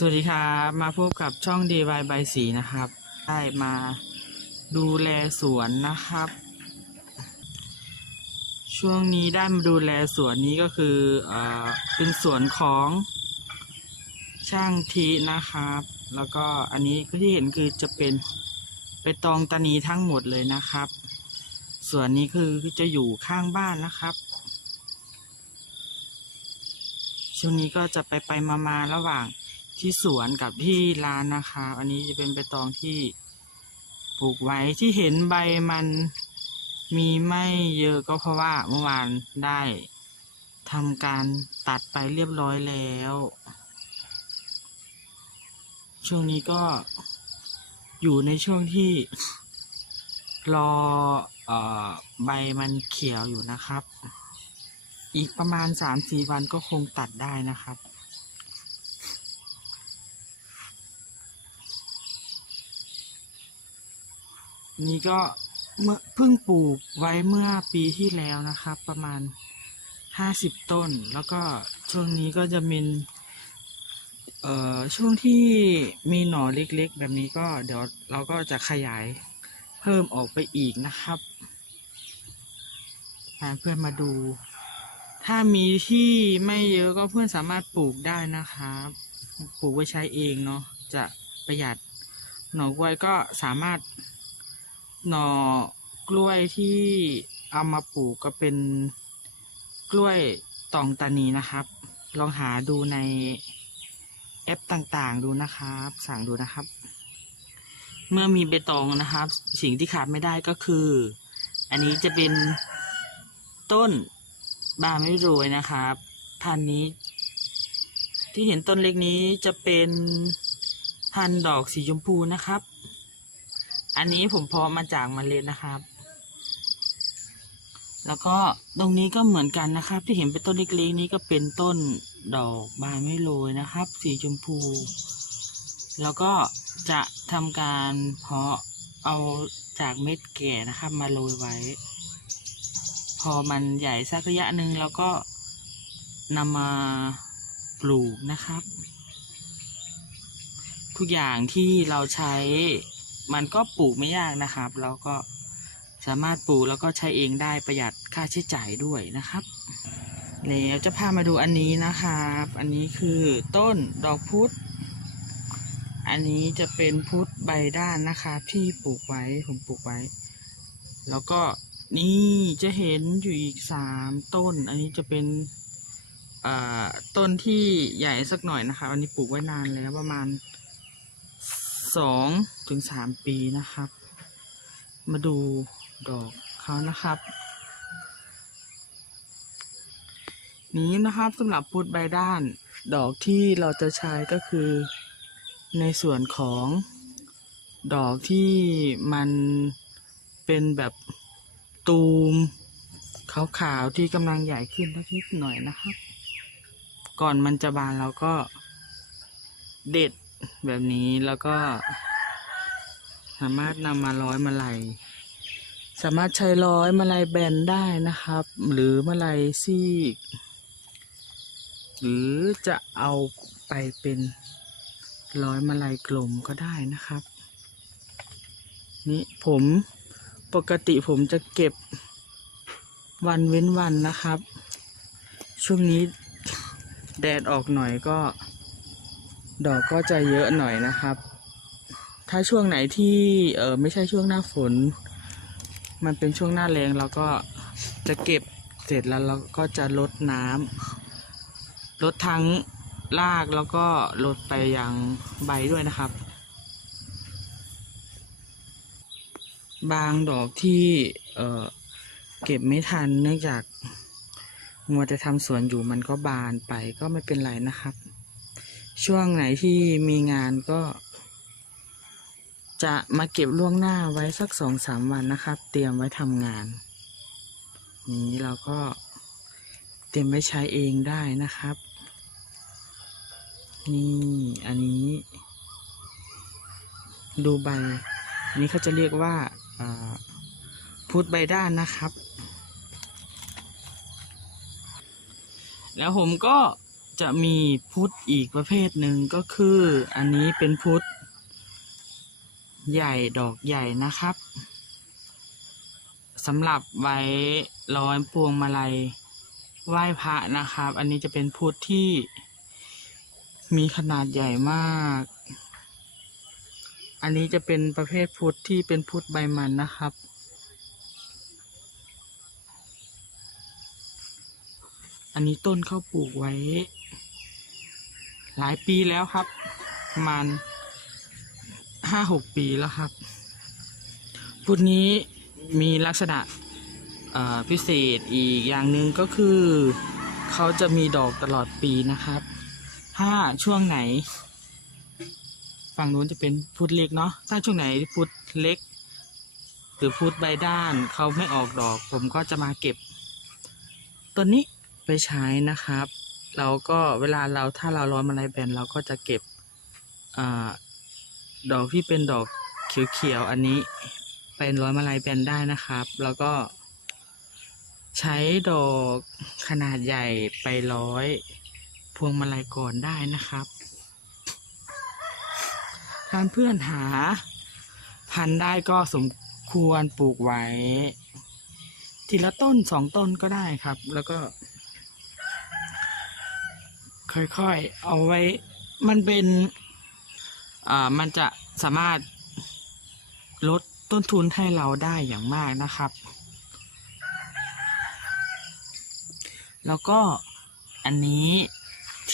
สวัสดีครับมาพบกับช่อง DIY ใบสีนะครับ ได้มาดูแลสวนนะครับ ช่วงนี้ได้มาดูแลสวนนี้ก็คือเอ่อเป็นสวนของช่างทีนะครับ แล้วก็อันนี้ก็ที่เห็นคือจะเป็นไปตองตานีทั้งหมดเลยนะครับสวนนี้คือจะอยู่ข้างบ้านนะครับช่วงนี้ก็จะไปไปมามาระหว่าง ที่สวนกับที่ร้านนะคะ อันนี้จะเป็นใบตองที่ปลูกไว้ที่เห็นใบมันมีไม่เยอะก็เพราะว่าเมื่อวานได้ทำการตัดไปเรียบร้อยแล้ว ช่วงนี้ก็อยู่ในช่วงที่รอออใบมันเขียวอยู่นะครับ อีกประมาณสามสี่วันก็คงตัดได้นะครับ นี่ก็เมื่อเพิ่งปลูกไว้เมื่อปีที่แล้วนะครับ ประมาณห้าสิบต้น แล้วก็ช่วงนี้ก็จะมีเอ่อช่วงที่มีหน่อเล็กๆ แบบนี้ก็เดี๋ยวเราก็จะขยายเพิ่มออกไปอีกนะครับพาเพื่อนมาดู ถ้ามีที่ไม่เยอะก็เพื่อนสามารถปลูกได้นะครับปลูกไว้ใช้เองเนาะจะประหยัดหน่อกล้วยก็สามารถ หน่อกล้วยที่เอามาปลูกก็เป็นกล้วยตองตานีนะครับ ลองหาดูในแอปต่างๆดูนะครับ สั่งดูนะครับ เมื่อมีเบตองนะครับ สิ่งที่ขาดไม่ได้ก็คือ อันนี้จะเป็นต้นบาไม่โรยนะครับพันนี้ ที่เห็นต้นเล็กนี้จะเป็นพันดอกสีชมพูนะครับ อันนี้ผมเพาะมาจากเมล็ดนะครับ แล้วก็ตรงนี้ก็เหมือนกันนะครับ ที่เห็นเป็นต้นเล็กๆนี้ก็เป็นต้นดอกบานไม่โรยนะครับ สีชมพู แล้วก็จะทำการเพาะเอาจากเม็ดแก่นะครับ มาโรยไว้ พอมันใหญ่สักระยะหนึ่งแล้วก็นำมาปลูกนะครับ ทุกอย่างที่เราใช้ มันก็ปลูกไม่ยากนะครับแล้วก็สามารถปลูกแล้วก็ใช้เองได้ประหยัดค่าใช้จ่ายด้วยนะครับแล้วจะพามาดูอันนี้นะครับ อันนี้คือต้นดอกพุธอันนี้จะเป็นพุธใบด้านนะครับที่ปลูกไว้ผมปลูกไว้ แล้วก็นี่จะเห็นอยู่อีกสามต้น อันนี้จะเป็นต้นที่ใหญ่สักหน่อยนะคะ อันนี้ปลูกไว้นานแล้วประมาณ สองถึงสามปีนะครับ มาดูดอกเขานะครับ นี้นะครับสำหรับพุทธใบด้าน ดอกที่เราจะใช้ก็คือ ในส่วนของดอกที่มันเป็นแบบตูมขาวๆที่กำลังใหญ่ขึ้นนิดหน่อยนะครับ ก่อนมันจะบานเราก็เด็ด แบบนี้แล้วก็ สามารถนำมาร้อยมาลัย สามารถใช้ร้อยมาลัยแบนได้นะครับ หรือมาลัยซีก หรือจะเอาไปเป็นร้อยมาลัยกลมก็ได้นะครับ นี่ผมปกติผมจะเก็บวันเว้นวันนะครับ ช่วงนี้แดดออกหน่อยก็ ดอกก็จะเยอะหน่อยนะครับ ถ้าช่วงไหนที่เออไม่ใช่ช่วงหน้าฝน มันเป็นช่วงหน้าแรงเราก็จะเก็บเสร็จแล้วเราก็จะลดน้ำลดทั้งรากแล้วก็ลดไปยังใบด้วยนะครับ บางดอกที่เออเก็บไม่ทันเนื่องจากมัวจะทำสวนอยู่มันก็บานไปก็ไม่เป็นไรนะครับ ช่วงไหนที่มีงานก็ จะมาเก็บล่วงหน้าไว้สักสองสามวันนะครับ เตรียมไว้ทำงานนี้เราก็เตรียมไว้ใช้เองได้นะครับ นี่อันนี้ ดูใบอันนี้เขาจะเรียกว่าอ่าพุทธใบด้านนะครับ แล้วผมก็ จะมีพุทธอีกประเภทหนึ่งก็คือ อันนี้เป็นพุทธใหญ่ดอกใหญ่นะครับสำหรับไว้ร้อยพวงมาลัยไหว้พระนะครับ อันนี้จะเป็นพุทธที่มีขนาดใหญ่มาก อันนี้จะเป็นประเภทพุทธที่เป็นพุทธใบมันนะครับอันนี้ต้นเขาปลูกไว้ หลายปีแล้วครับ ประมาณห้าหกปีแล้วครับ พุทธนี้มีลักษณะพิเศษอีกอย่างหนึ่งก็คือ เขาจะมีดอกตลอดปีนะครับ ถ้าช่วงไหน ฝั่งนู้นจะเป็นพุทธเล็กเนาะถ้าช่วงไหนพุทธเล็ก หรือพุทธใบด้านเขาไม่ออกดอก ผมก็จะมาเก็บต้นนี้ไปใช้นะครับ เราก็เวลาเราถ้าเราร้อนมาลัยแบนเราก็จะเก็บอดอกที่เป็นดอกเขียวๆอันนี้เป็นร้อยมาลัยแบนได้นะครับ แล้วก็ใช้ดอกขนาดใหญ่ไปร้อยพวงมาลัยก่อนได้นะครับการเพื่อนหา พันได้ก็สมควรปลูกไว้ ทีละต้นสองต้นก็ได้ครับ แล้วก็ ค่อยๆ เอาไว้ มันเป็น อ่า มันจะสามารถลดต้นทุนให้เราได้อย่างมากนะครับ แล้วก็อันนี้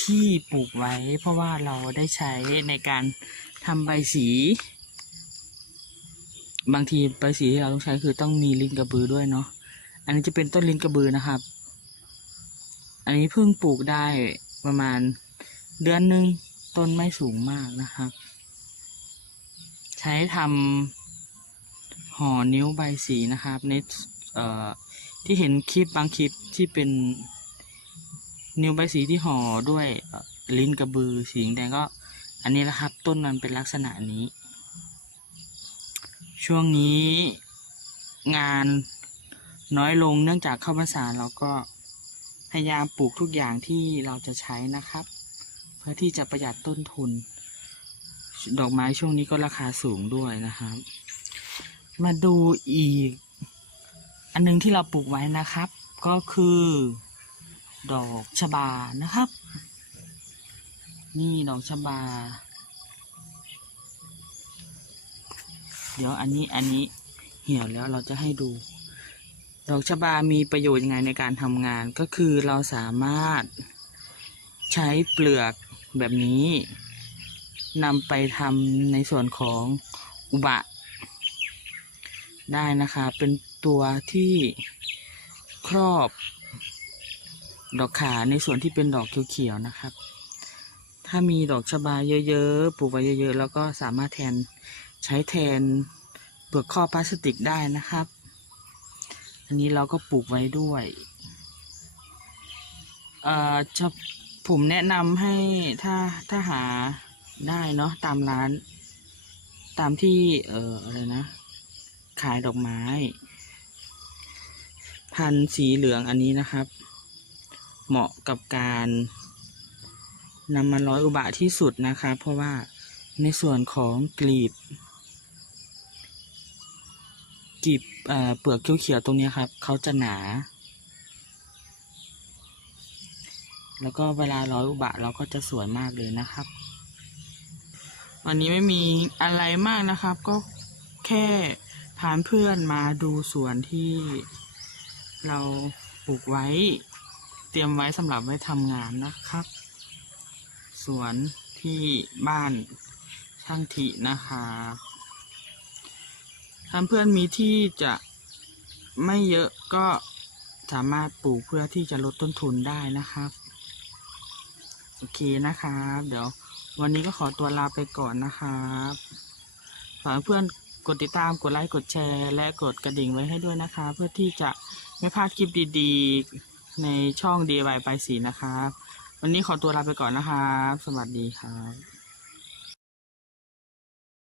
ที่ปลูกไว้เพราะว่าเราได้ใช้ในการทำใบสี บางทีใบสีที่เราต้องใช้คือต้องมีลิงกระบือด้วยเนาะอันนี้จะเป็นต้นลิงกระบือนะครับ อันนี้เพิ่งปลูกได้ ประมาณเดือนหนึ่งต้นไม่สูงมากนะครับ ใช้ทำห่อนิ้วใบสีนะครับในที่เห็นคลิปบางคลิปที่เป็นนิ้วใบสีที่ห่อด้วยลิ้นกระบือสีแดงก็ อันนี้นะครับต้นมันเป็นลักษณะนี้ ช่วงนี้งานน้อยลงเนื่องจากเข้าพรรษาเราก็ พยายามปลูกทุกอย่างที่เราจะใช้นะครับ เพื่อที่จะประหยัดต้นทุน ดอกไม้ช่วงนี้ก็ราคาสูงด้วยนะครับ มาดูอีก อันหนึงที่เราปลูกไว้นะครับ ก็คือ ดอกชบานะครับ นี่ดอกชบา เดี๋ยวอันนี้อันนี้เหี่ยวแล้วเราจะให้ดู ดอกชบามีประโยชน์ยังไงในการทำงานก็คือเราสามารถใช้เปลือกแบบนี้นำไปทำในส่วนของอุบะ ได้นะคะ เป็นตัวที่ครอบ ดอกขาในส่วนที่เป็นดอกเขียวๆนะครับ ถ้ามีดอกชบาเยอะๆปลูกไว้เยอะๆ แล้วก็สามารถแทนใช้แทนเปลือกข้อพลาสติกได้นะครับ อันนี้เราก็ปลูกไว้ด้วยเอ่อจะผมแนะนำให้ถ้าถ้าหาได้เนาะตามร้าน ตามที่เอ่ออะไรนะ ขายดอกไม้ พันสีเหลืองอันนี้นะครับ เหมาะกับการนำมาร้อยอุบะที่สุดนะคะเพราะว่าในส่วนของกลีบ กีบเเปลือกเขียวๆตรงนี้ครับเขาจะหนา แล้วก็เวลาร้อยอุบะเราก็จะสวยมากเลยนะครับ วันนี้ไม่มีอะไรมากนะครับ ก็แค่พาเพื่อนมาดูสวนที่เราปลูกไว้ เตรียมไว้สำหรับไว้ทำงานนะครับ สวนที่บ้านช่างทินะครับ ถ้าเพื่อนมีที่จะไม่เยอะก็สามารถปลูกเพื่อที่จะลดต้นทุนได้นะครับ โอเคนะครับ เดี๋ยววันนี้ก็ขอตัวลาไปก่อนนะครับฝากเพื่อนกดติดตามกดไลค์กดแชร์ และกดกระดิ่งไว้ให้ด้วยนะคะ เพื่อที่จะไม่พลาดคลิปดีๆ ในช่อง DIY ไปสีนะครับ วันนี้ขอตัวลาไปก่อนนะครับ สวัสดีครับ